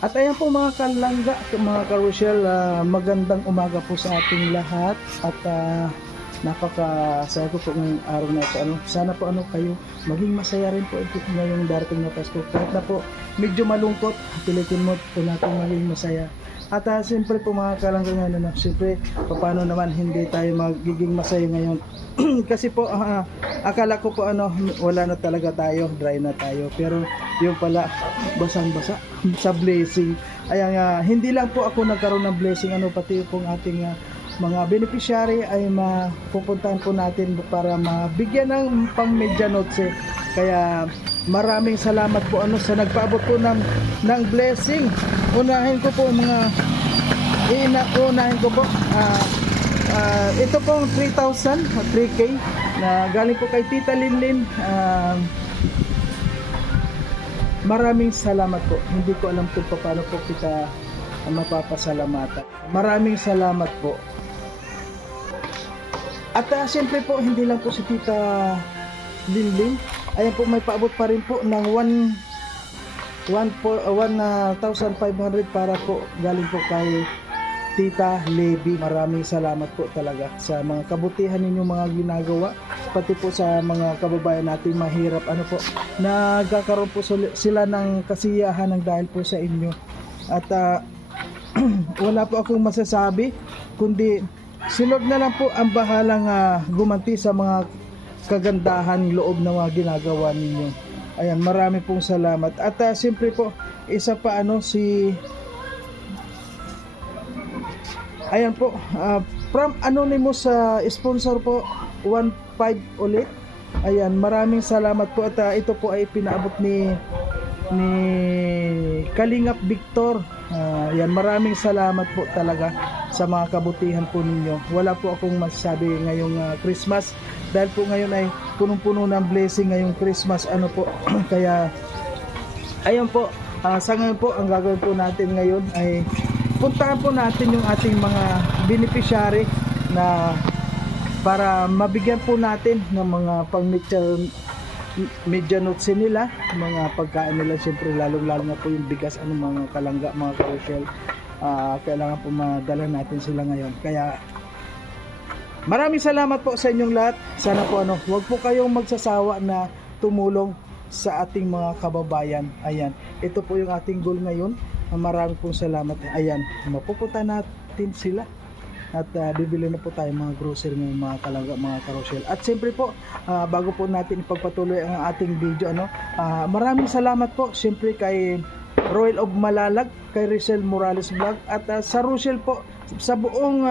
At ayan po mga kalangga, mga karusyel, magandang umaga po sa ating lahat. At napakasaya ko po ngayong araw na ito. Sana po kayo maging masaya rin po ito ngayong darating na Pasko. Kahit na po medyo malungkot, pilitin mo po natin maging masaya. At siyempre po mga kalangga ngayon, siyempre paano naman hindi tayo magiging masaya ngayon. Kasi po akala ko po wala na talaga tayo, dry na tayo. Pero yung pala basang-basa sa blessing. Ayan, hindi lang po ako nagkaroon ng blessing, pati pong ating mga beneficiary ay mapupuntahan po natin para mabigyan ng pang medianoche. Kaya maraming salamat po sa nagpaabot po ng blessing. Unahin ko po ito pong 3,000, 3K na galing po kay Tita Linlin. Maraming salamat po. Hindi ko alam kung paano po kita mapapasalamatan. Maraming salamat po. At siyempre po, hindi lang po si Tita Linlin. Ayan po, may paabot pa rin po ng 1,500 para po galing po kay Tita Levi. Maraming salamat po talaga sa mga kabutihan ninyong mga ginagawa, pati po sa mga kababayan natin mahirap nagkakaroon po sila ng kasiyahan ng dahil po sa inyo. At wala po akong masasabi kundi si Lord na lang po ang bahalang gumanti sa mga kagandahan loob na mga ginagawa ninyo. Ayan, marami pong salamat. At siyempre po, isa pa ayan po, from anonymous sponsor po, 1.5 ulit. Ayan, maraming salamat po. At ito po ay pinaabot ni Kalingap Victor. Ayan, maraming salamat po talaga sa mga kabutihan po ninyo. Wala po akong masasabi ngayong Christmas, dahil po ngayon ay punong-puno ng blessing ngayong Christmas kaya ayan po, sa ngayon po ang gagawin po natin ngayon ay puntahan po natin yung ating mga beneficiary na para mabigyan po natin ng mga medianoche nila, mga pagkain nila, siyempre lalong-lalo na po yung bigas, mga kalangga, mga karusyel. Kailangan po madala natin sila ngayon. Kaya maraming salamat po sa inyong lahat. Sana po huwag po kayong magsasawa na tumulong sa ating mga kababayan. Ayan, ito po yung ating goal ngayon. Maraming pong salamat. Ayan, mapupunta natin sila at bibili na po tayo mga grocery ng mga kalangga, mga karusyel. At siyempre po, bago po natin ipagpatuloy ang ating video, maraming salamat po siyempre kay Royal of Malalag, kay Rizal Morales Vlog, at sa Rochelle po, sa buong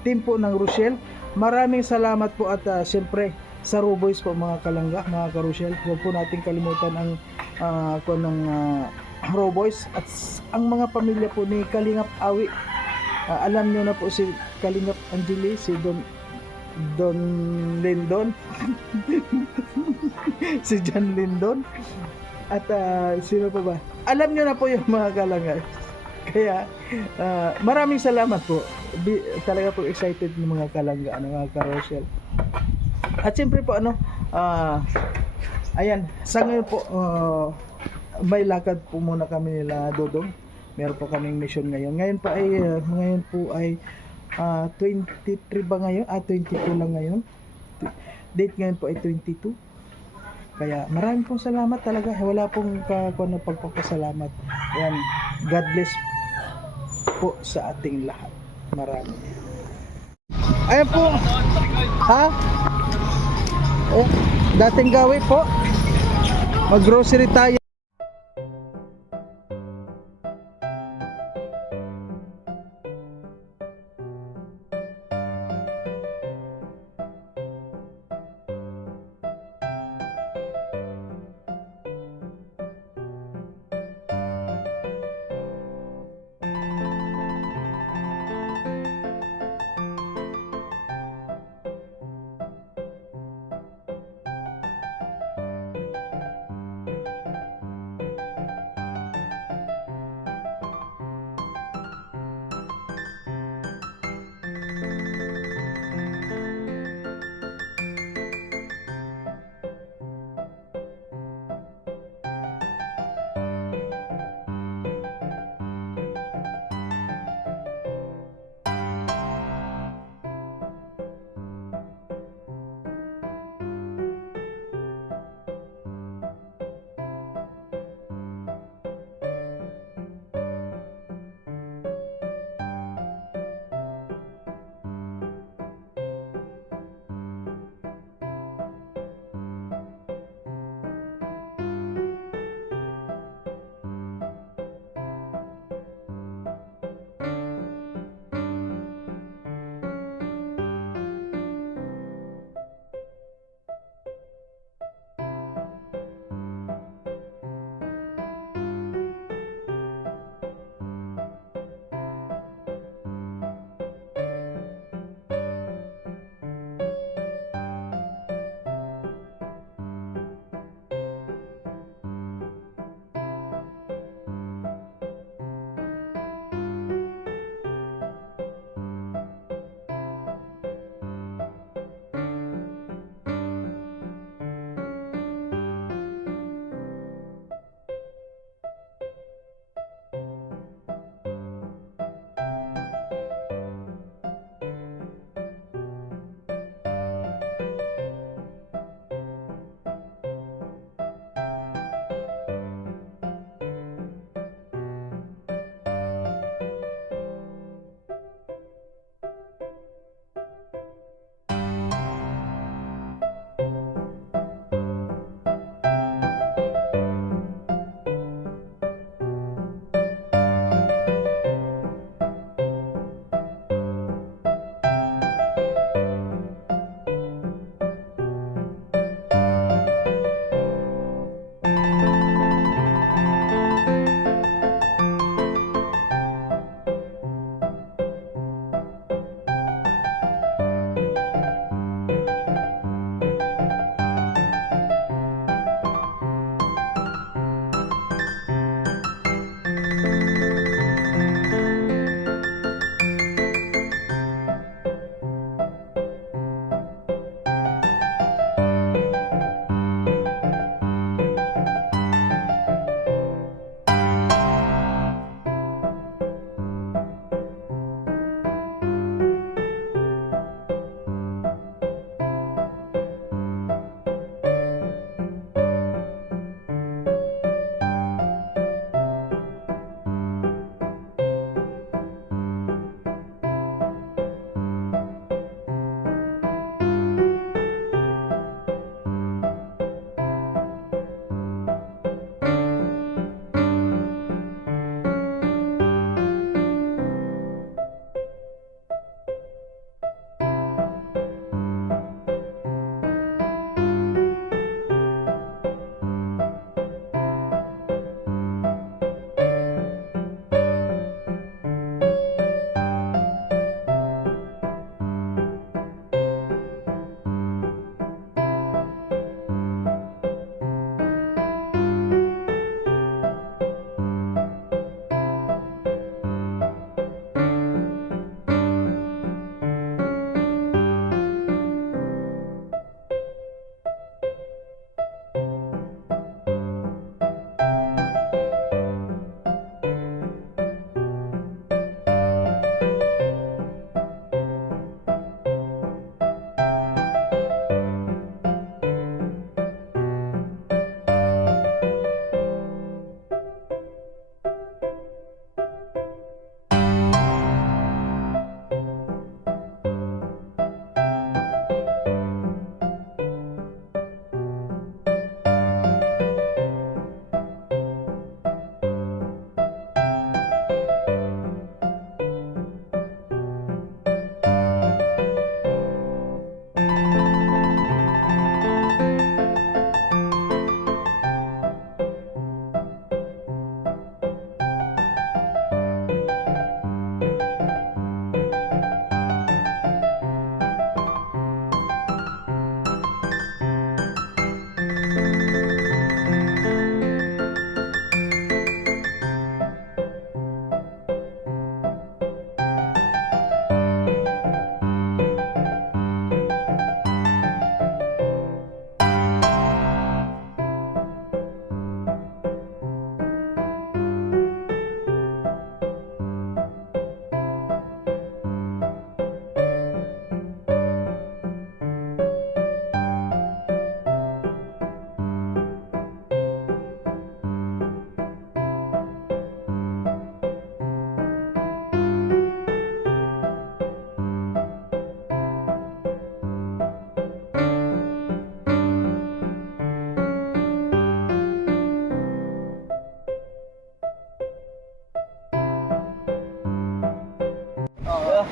team po ng Rochelle. Maraming salamat po. At siyempre sa Roboys po, mga kalangga, mga karusyel, huwag po natin kalimutan ang Roboys at ang mga pamilya po ni Kalingap Awi. Alam nyo na po si Kalingap Angeli, si Don Lindon si John Lindon, at sino pa ba? Alam nyo na po yung mga kalangga. Kaya maraming salamat po. Talaga po excited ng mga kalangga, mga karosyel. At siyempre po ayan, sa ngayon po may lakad po muna kami nila Dodong. Meron po kaming mission ngayon. Ngayon po ay 23 ba ngayon? 22 lang ngayon. Date ngayon po ay 22. Kaya maraming pong salamat talaga. Wala pong pagpapasalamat. Ayan, God bless po sa ating lahat. Marami. Ayan po. Dating gawi po. Mag-grocery tayo.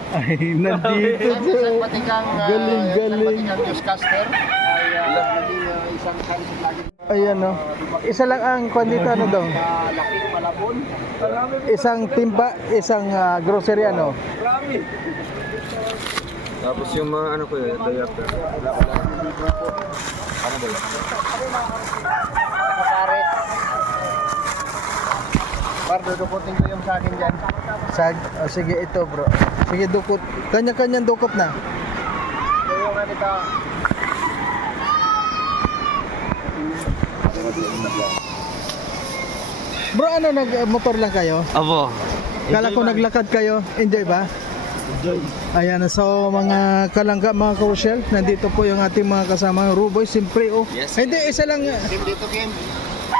Ay, nandito siya. Isang patikang Galing. newscaster ay naging isang karisip lagi. Ayan o. Isa lang ang kwan dito, ano daw? Laking Malabon. Isang timba, isang grocery, ano? Tapos yung mga ano ko yun, diaper. Ano ba yun? Pare. Par, dudukutin ko yung sa akin dyan. Sige, ito bro. Sige, dukot. Kanya-kanyang dukot na. So yung ano ito. Bro, ano, nag-motor lang kayo? Abo. Kala ko naglakad kayo. Enjoy ba? Enjoy. Ayan, so mga kalangga, mga karusyel, nandito po yung ating mga kasama, Ruboy, siyempre, oh. Yes. Hindi, isa lang, Kim dito, Kim.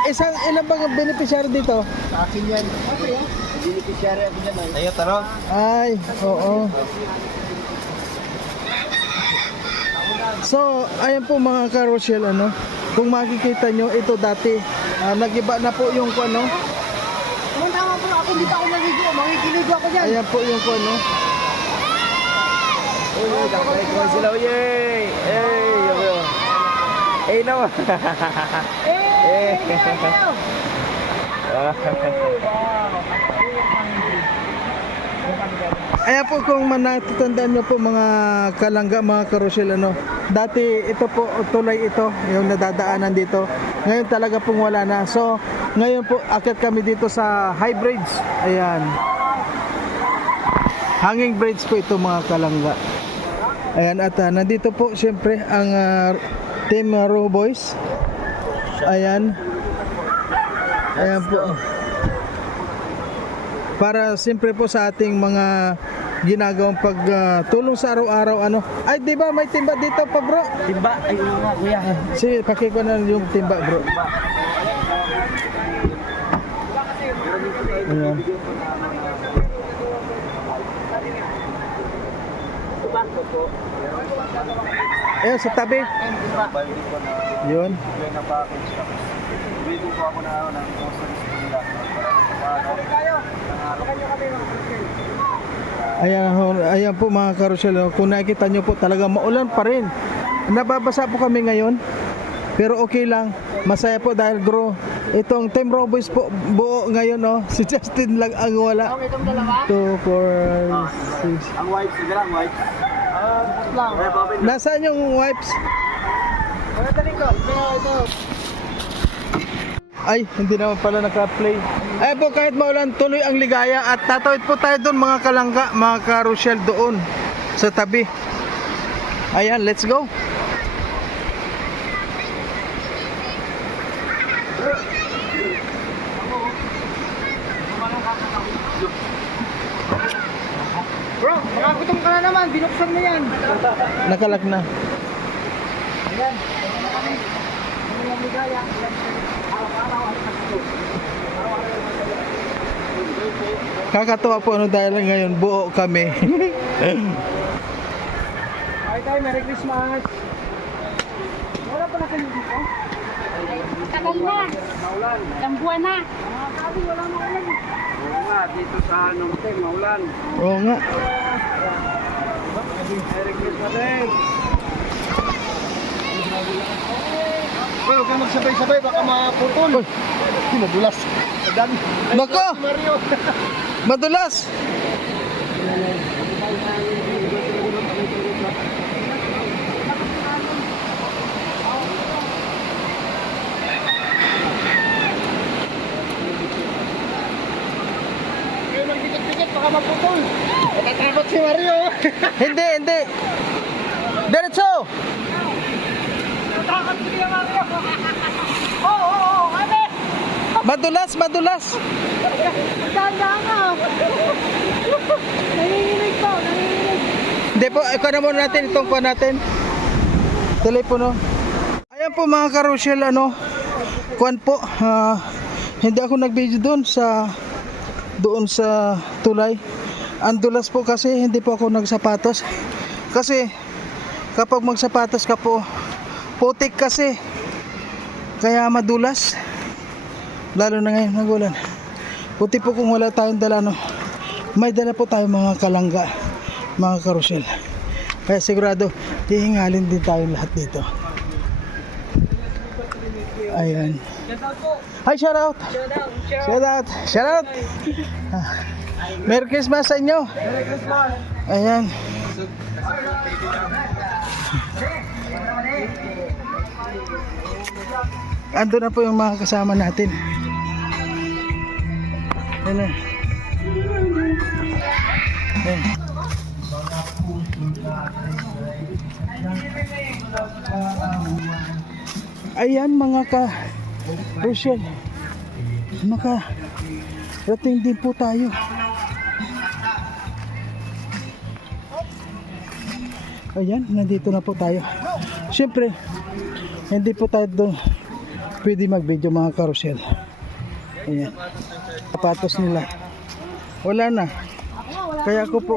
ilan bang beneficiary dito? Sa akin yan. Beneficiary ako dyan. Ayo, taro. Ay, oo. So, ayan po mga karusyel, ano, kung makikita nyo, ito dati, nagiba na po yung ano, Tama po, ako dito ako naligo. Makikilig ako dyan. ayan po yung ano, Uy, kakay ko sila. Yay! Hey! Yo. Hey naman. ayan po kung natatandaan nyo po mga kalangga, mga karusyel, ano, dati ito po, tulay ito, yung nadadaanan dito. Ngayon talaga pong wala na. So, ngayon po, akit kami dito sa high bridge. Ayan. Hanging bridge po ito mga kalangga. Ayan, at nandito po siyempre ang team Row Boys. Ayan. Ayan po. Para siyempre po sa ating mga ginagawang pagtulong sa araw-araw, ano. Ay, di ba may timba dito pa, bro? Timba. Ay, nga, kuya. Sige, pakiko na yung timba, bro. Ayan. Ayan, sa tabi. Yun. Bigo po ako na ng groceries ko nila. Ayan po mga karusyel, kung nakikita nyo po talaga maulan pa rin. Nababasa po kami ngayon, pero okay lang, masaya po dahil itong Team Row Boys po buo ngayon, oh. Si Justin lang ang wala. Ang itong dalawa? 2, 4, 6. Ang wipes, sige lang, wipes. Lang. Nasaan yung wipes? Ano tali ko? Ito. Ay, hindi naman pala naka-play. Ay po, kahit maulan, tuloy ang ligaya at tatawid po tayo doon mga kalangga, mga karusyel doon sa tabi. Ayan, let's go. Bro, makagutom ka na naman. Binuksan mo yan. Nakalak na. Ayan. Ito na kami. Ano yung ligaya? Araw-araw ay kasito. Kakatuwa po ano dahil ngayon buo kami. Ay tayo, Merry Christmas. Wala pa na kayo dito? Tagal na. Maulan. Ilang buwan na. Sabi, wala na ulan. Oo nga, dito sa norte, maulan. Oo nga. Merry Christmas din. Well, huwag kang magsabay-sabay, baka maputol. Nadulas. Adan. Nako! Mario. Madulas! Kayo magdikit-dikit, baka maputol. Natatakot si Mario. Hindi. Diretso! Natatakot si Mario. Oo, kami. Madulas! Tanda ka. Nanginginig po, nanginginig. Hindi po, ikaw na muna natin itong kuha natin. Telepono. Ayan po mga karusyel, ano, kuhan po, hindi ako nag-video doon sa tulay. Ang dulas po kasi hindi po ako nagsapatos. Kasi kapag magsapatos ka po, putik kasi. Kaya madulas. Lalo na ngayon nagulan. Puti po kung wala tayong dala, no. May dala po tayo mga kalangga. mga karusyel. Kaya sigurado hihingalin din tayo lahat dito. Ayan. Hi, shout out. Shout out. Shout out. Merry Christmas sa inyo. Merry Christmas! Ayan. Ando na po yung mga kasama natin. Ayan na. Ayan. Ayan mga Rochelle, rating din po tayo. Ayan, nandito na po tayo. Siyempre, hindi po tayo doon pwede mag-video mga Rochelle. Ayan, sapatos nila wala na, kaya ako po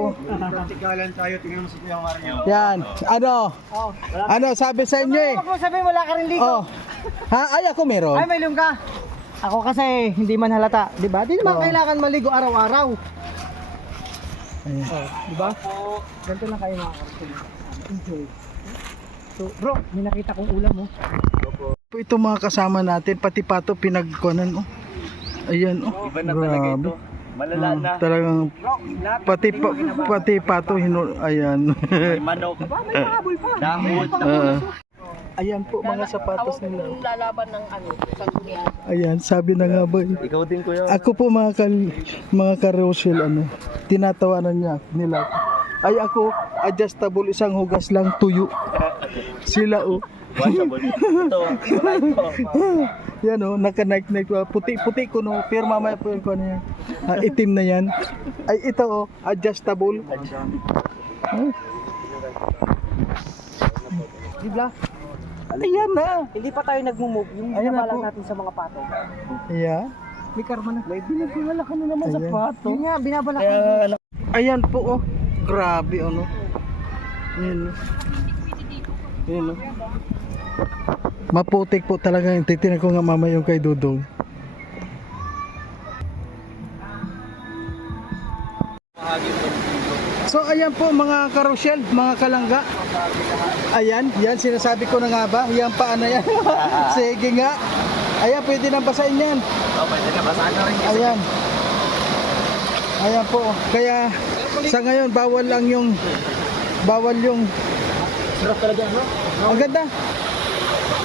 Tikalan tayo, tingnan mo si Kuya Mario. yan, ano sabi sa inyo eh. Huwag mo sabihin wala ka rin ligo. Oh. Ha? Ay, ako meron. Ay, may ligo ka. Ako kasi hindi man halata, 'di ba? Di naman Oo. kailangan maligo araw-araw. Ayan. Di ba? Ganito lang kayo mga kapatid. Enjoy. So, bro, may nakita kong ulam mo. Po ito mga kasama natin, pati pato pinagkuhanan oh. Ayan oh. Iba na talaga ito. Malala na. Talagang pati pato ayan. May manok. May habol pa. Dahon. Ayan po mga sapatos nila. Oh. Lalaban ng sanggunian. Ayan, sabi na nga ba. Ikaw din kuya. Ako po mga Rochelle, tinatawanan nila ako. Ay ako, adjustable, isang hugas lang, tuyo. Sila oh. Washable. Ito. Wala ito. Yan oh, naka-Nike, puti-puti ko no, pero mamaya po yung ano yan. Itim na yan. Ay ito oh, adjustable. Di ba? Ayan na. Hindi pa tayo nag-move. Yung Ayan na binabalang po. natin sa mga pato. Yeah. May karma na. May binibigala ka na naman sa Ayan. pato. Yun nga, binabalak Kaya, natin. ayan po oh. Grabe ano. Ayan oh. Ayan oh. Maputik po talaga yung titinan ko nga mama yung kay Dudong. So ayan po mga Rochelle, mga kalangga. Ayan, yan sinasabi ko na nga ba? Yan pa na yan. Sige nga. Ayan, pwede nang basahin yan. Oh, pwede na basahan na rin. Ayan. Ayan po. Kaya sa ngayon bawal yung Sarap talaga, no? ang ganda.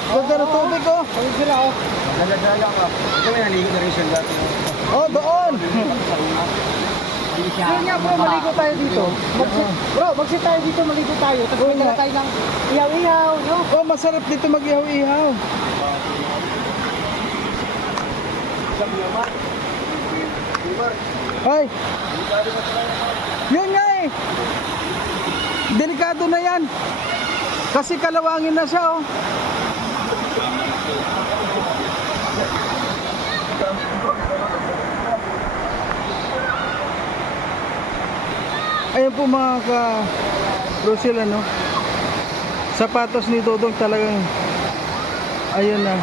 Ganda ng tubig oh. Ang sila, oh. Nalagala ka. Ito may naligo na rin siya dati. Oh, doon. Yun nga bro, maligo tayo dito. Bro, magsit tayo dito, maligo tayo. Tagawin na tayo ng ihaw-ihaw, no? Oh, masarap dito mag-ihaw-ihaw. Ay. Yun nga eh. Delikado na yan. Kasi kalawangin na siya oh. Ayan po mga Rochelle ano. Sapatos ni Dodong talagang ayun na.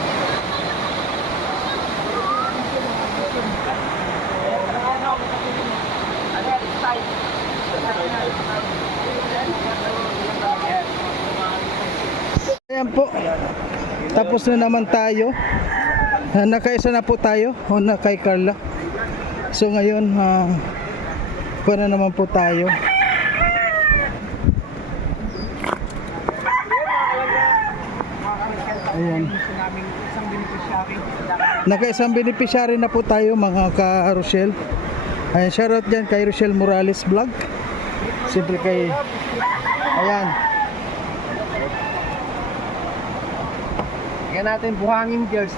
Ayan po. Tapos na naman tayo. Nakaisa na po tayo. O na kay Carla. So ngayon kuha na naman po tayo. Ayan. Naka-isang beneficiary na po tayo mga ka-Rochelle. Ayan, shoutout dyan kay Rochelle Morales Vlog. Siyempre kay ayan. Tingnan natin buhangin girls.